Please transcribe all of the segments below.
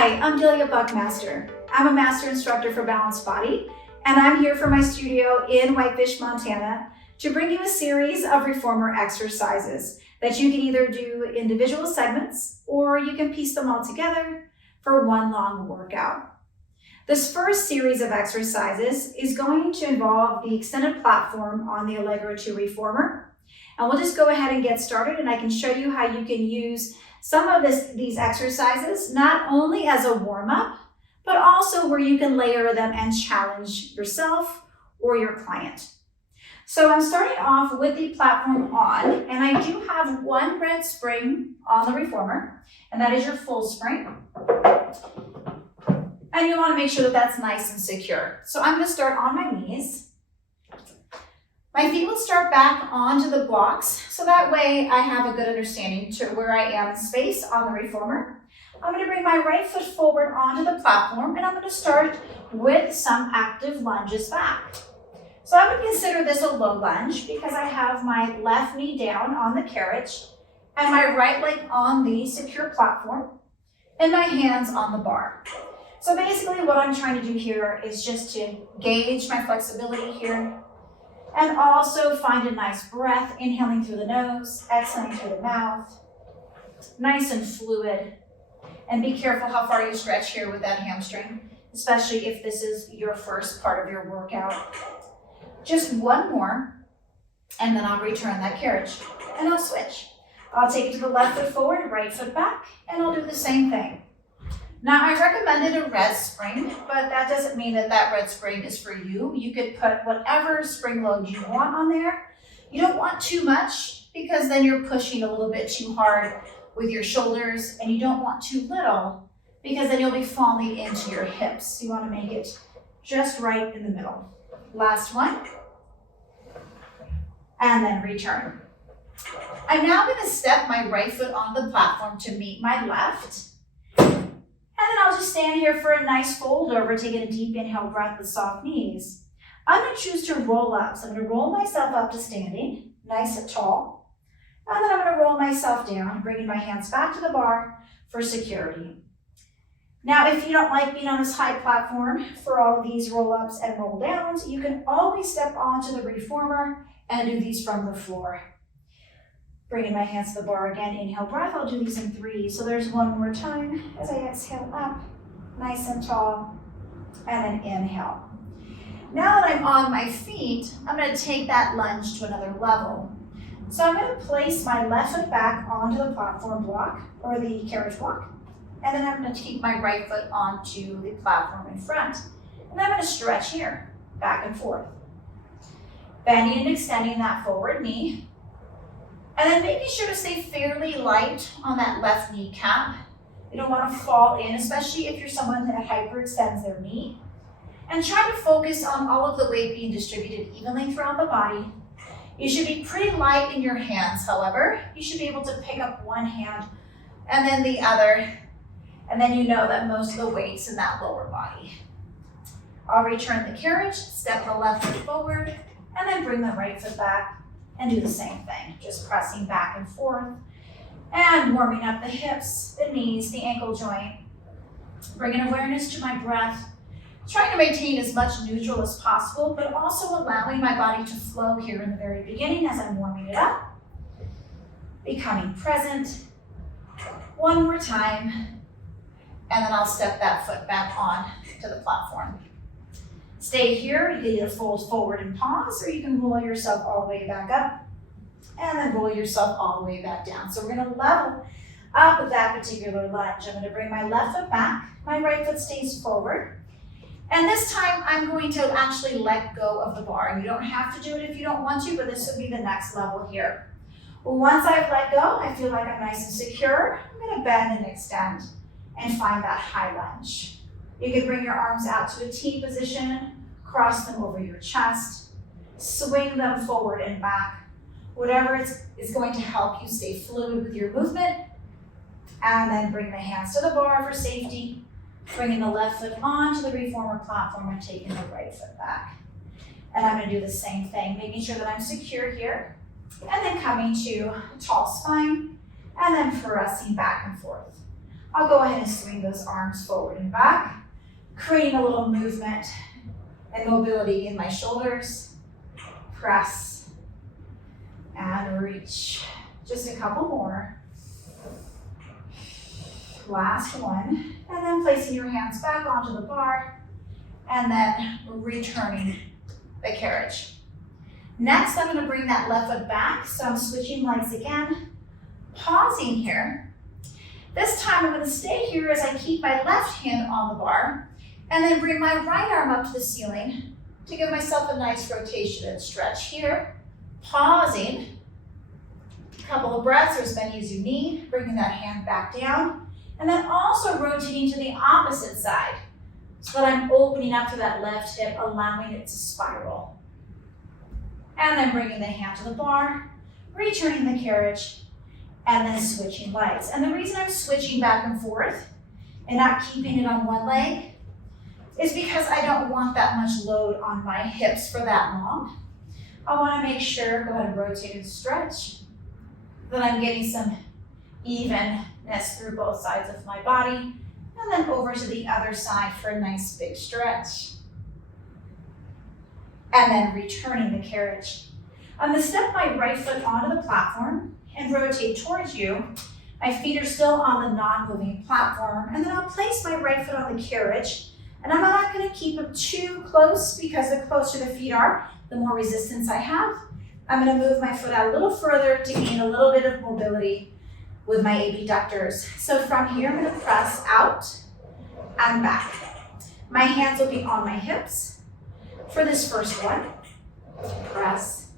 Hi, I'm Delia Buckmaster. I'm a master instructor for Balanced Body, and I'm here from my studio in Whitefish, Montana, to bring you a series of reformer exercises that you can either do individual segments or you can piece them all together for one long workout. This first series of exercises is going to involve the extended platform on the Allegro 2 reformer. And we'll just go ahead and get started, and I can show you how you can use some of these exercises not only as a warm-up, but also where you can layer them and challenge yourself or your client. So I'm starting off with the platform on, and I do have one red spring on the reformer, and that is your full spring. And you want to make sure that that's nice and secure. So I'm going to start on my knees. My feet will start back onto the blocks, so that way I have a good understanding to where I am in space on the reformer. I'm going to bring my right foot forward onto the platform, and I'm going to start with some active lunges back. So I would consider this a low lunge because I have my left knee down on the carriage and my right leg on the secure platform and my hands on the bar. So basically what I'm trying to do here is just to gauge my flexibility here and also find a nice breath, inhaling through the nose, exhaling through the mouth, nice and fluid. And be careful how far you stretch here with that hamstring, especially if this is your first part of your workout. Just one more, and then I'll return that carriage, and I'll switch. I'll take it to the left foot forward, right foot back, and I'll do the same thing. Now, I recommended a red spring, but that doesn't mean that that red spring is for you. You could put whatever spring load you want on there. You don't want too much because then you're pushing a little bit too hard with your shoulders, and you don't want too little because then you'll be falling into your hips. You want to make it just right in the middle. Last one, and then return. I'm now going to step my right foot on the platform to meet my left. And then I'll just stand here for a nice fold over, taking a deep inhale breath with soft knees. I'm going to choose to roll up. So I'm going to roll myself up to standing, nice and tall. And then I'm going to roll myself down, bringing my hands back to the bar for security. Now, if you don't like being on this high platform for all of these roll-ups and roll-downs, you can always step onto the reformer and do these from the floor. Bringing my hands to the bar again, inhale breath, I'll do these in 3. So there's one more time as I exhale up, nice and tall, and then inhale. Now that I'm on my feet, I'm going to take that lunge to another level. So I'm going to place my left foot back onto the platform block, or the carriage block, and then I'm going to keep my right foot onto the platform in front. And I'm going to stretch here, back and forth. Bending and extending that forward knee. And then making sure to stay fairly light on that left kneecap. You don't want to fall in, especially if you're someone that hyperextends their knee. And try to focus on all of the weight being distributed evenly throughout the body. You should be pretty light in your hands, however. You should be able to pick up one hand and then the other. And then you know that most of the weight's in that lower body. I'll return the carriage, step the left foot forward, and then bring the right foot back. And do the same thing, just pressing back and forth and warming up the hips, the knees, the ankle joint. Bringing awareness to my breath, trying to maintain as much neutral as possible, but also allowing my body to flow here in the very beginning as I'm warming it up. Becoming present. One more time, and then I'll step that foot back on to the platform. Stay here, you can either fold forward and pause, or you can roll yourself all the way back up, and then roll yourself all the way back down. So we're gonna level up with that particular lunge. I'm gonna bring my left foot back, my right foot stays forward, and this time I'm going to actually let go of the bar. You don't have to do it if you don't want to, but this would be the next level here. Once I've let go, I feel like I'm nice and secure. I'm gonna bend and extend and find that high lunge. You can bring your arms out to a T position, cross them over your chest, swing them forward and back. Whatever is going to help you stay fluid with your movement. And then bring the hands to the bar for safety, bringing the left foot onto the reformer platform and taking the right foot back. And I'm gonna do the same thing, making sure that I'm secure here, and then coming to a tall spine, and then pressing back and forth. I'll go ahead and swing those arms forward and back, creating a little movement and mobility in my shoulders. Press and reach. Just a couple more. Last one. And then placing your hands back onto the bar and then returning the carriage. Next, I'm going to bring that left foot back. So I'm switching legs again, pausing here. This time I'm going to stay here as I keep my left hand on the bar and then bring my right arm up to the ceiling to give myself a nice rotation and stretch here. Pausing, a couple of breaths or as many as you need, bringing that hand back down. And then also rotating to the opposite side so that I'm opening up to that left hip, allowing it to spiral. And then bringing the hand to the bar, returning the carriage, and then switching legs. And the reason I'm switching back and forth and not keeping it on one leg is because I don't want that much load on my hips for that long. I want to make sure, go ahead and rotate and stretch, that I'm getting some evenness through both sides of my body, and then over to the other side for a nice big stretch. And then returning the carriage. I'm going to step my right foot onto the platform and rotate towards you. My feet are still on the non-moving platform, and then I'll place my right foot on the carriage. And I'm not going to keep them too close because the closer the feet are, the more resistance I have. I'm going to move my foot out a little further to gain a little bit of mobility with my abductors. So from here, I'm going to press out and back. My hands will be on my hips. For this first one, press.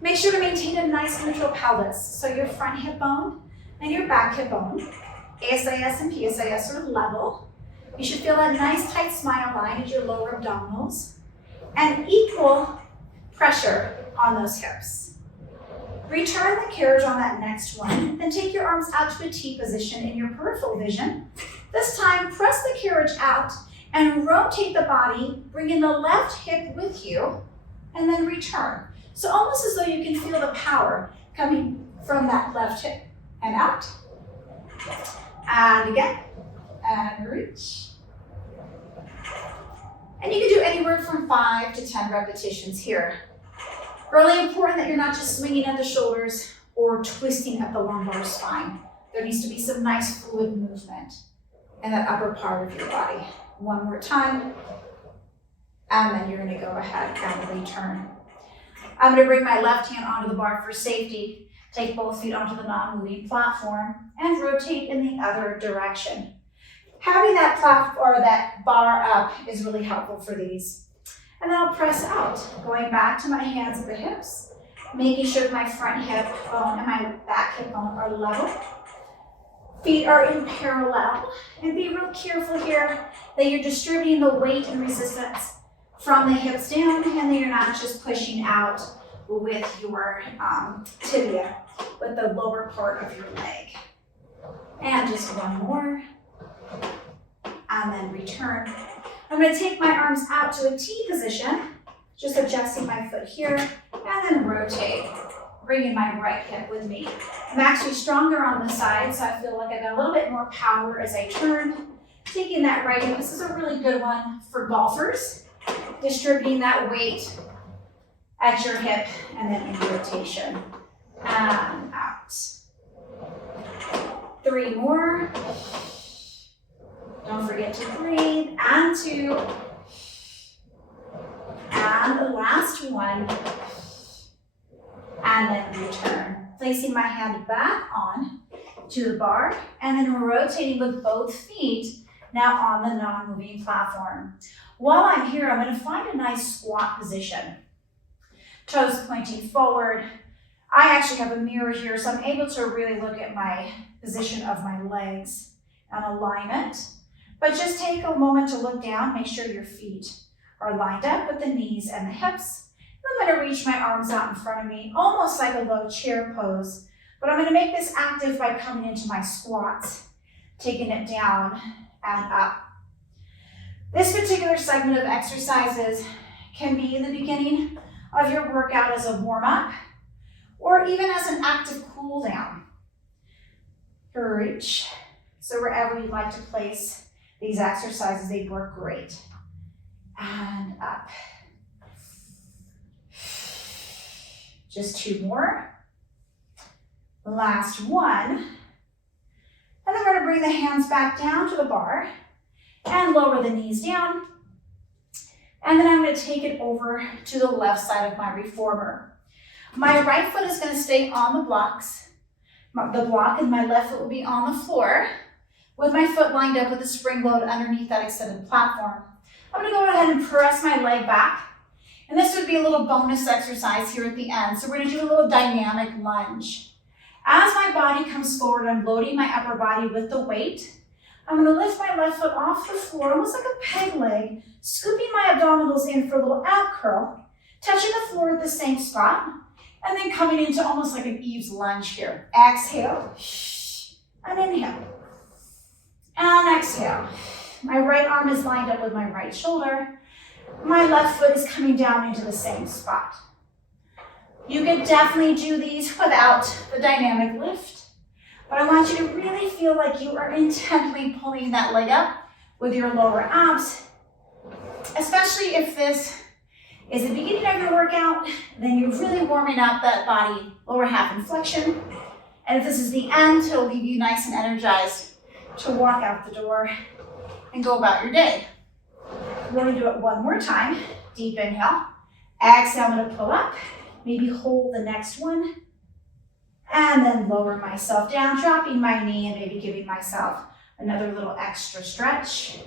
Make sure to maintain a nice neutral pelvis. So your front hip bone and your back hip bone, ASIS and PSIS are level. You should feel that nice tight smile line at your lower abdominals and equal pressure on those hips. Return the carriage on that next one, then take your arms out to a T position in your peripheral vision. This time, press the carriage out and rotate the body, bringing the left hip with you, and then return. So almost as though you can feel the power coming from that left hip and out. And again, and reach. And you can do anywhere from 5 to 10 repetitions here. Really important that you're not just swinging at the shoulders or twisting at the lumbar spine. There needs to be some nice fluid movement in that upper part of your body. One more time, and then you're going to go ahead and return. I'm going to bring my left hand onto the bar for safety, take both feet onto the non-moving platform, and rotate in the other direction. Having that platform or that bar up is really helpful for these. And then I'll press out, going back to my hands at the hips, making sure my front hip bone and my back hip bone are level. Feet are in parallel, and be real careful here that you're distributing the weight and resistance from the hips down, and that you're not just pushing out with your tibia, with the lower part of your leg. And just one more, and then return. I'm going to take my arms out to a T position, just adjusting my foot here, and then rotate, bringing my right hip with me. I'm actually stronger on the side, so I feel like I've got a little bit more power as I turn. Taking that right hip, this is a really good one for golfers, distributing that weight at your hip and then in rotation. And out. 3 more. Don't forget to breathe. And 2. And the last one. And then return. Placing my hand back on to the bar and then rotating with both feet now on the non-moving platform. While I'm here, I'm going to find a nice squat position. Toes pointing forward. I actually have a mirror here, so I'm able to really look at my position of my legs and alignment. But just take a moment to look down, make sure your feet are lined up with the knees and the hips. I'm going to reach my arms out in front of me, almost like a low chair pose. But I'm going to make this active by coming into my squats, taking it down and up. This particular segment of exercises can be in the beginning of your workout as a warm-up, or even as an active cool down. Reach, So wherever you'd like to place these exercises, they work great. And up. Just 2 more. Last one. And then we're going to bring the hands back down to the bar and lower the knees down. And then I'm going to take it over to the left side of my reformer. My right foot is going to stay on the blocks. The block and my left foot will be on the floor with my foot lined up with the spring load underneath that extended platform. I'm going to go ahead and press my leg back. And this would be a little bonus exercise here at the end. So we're going to do a little dynamic lunge. As my body comes forward, I'm loading my upper body with the weight. I'm going to lift my left foot off the floor, almost like a peg leg, scooping my abdominals in for a little ab curl, touching the floor at the same spot, and then coming into almost like an Eve's lunge here. Exhale, and inhale, and exhale. My right arm is lined up with my right shoulder. My left foot is coming down into the same spot. You can definitely do these without the dynamic lift, but I want you to really feel like you are intently pulling that leg up with your lower abs, especially if this is the beginning of your workout, then you're really warming up that body, lower half inflection. And if this is the end, it'll leave you nice and energized to walk out the door and go about your day. We're going to do it one more time. Deep inhale. Exhale, I'm going to pull up. Maybe hold the next one. And then lower myself down, dropping my knee and maybe giving myself another little extra stretch.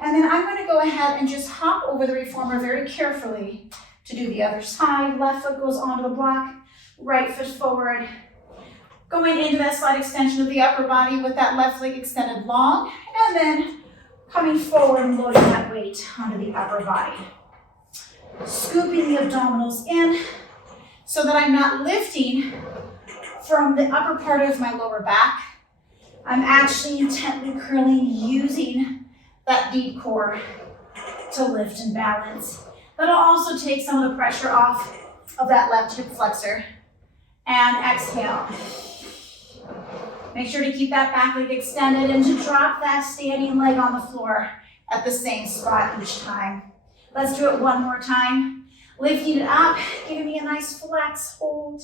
And then I'm going to go ahead and just hop over the reformer very carefully to do the other side. Left foot goes onto the block, right foot forward. Going into that side extension of the upper body with that left leg extended long, and then coming forward and loading that weight onto the upper body. Scooping the abdominals in so that I'm not lifting from the upper part of my lower back. I'm actually intently curling using that deep core to lift and balance. That'll also take some of the pressure off of that left hip flexor. And exhale. Make sure to keep that back leg extended and to drop that standing leg on the floor at the same spot each time. Let's do it one more time. Lifting it up, giving me a nice flex, hold.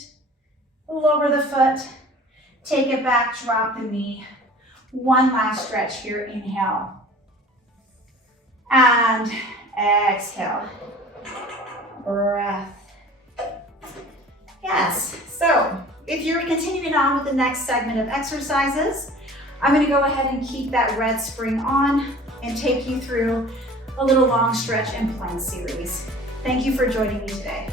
Lower the foot, take it back, drop the knee. One last stretch here, inhale. And exhale. Breath. Yes, so if you're continuing on with the next segment of exercises, I'm going to go ahead and keep that red spring on and take you through a little long stretch and plank series. Thank you for joining me today.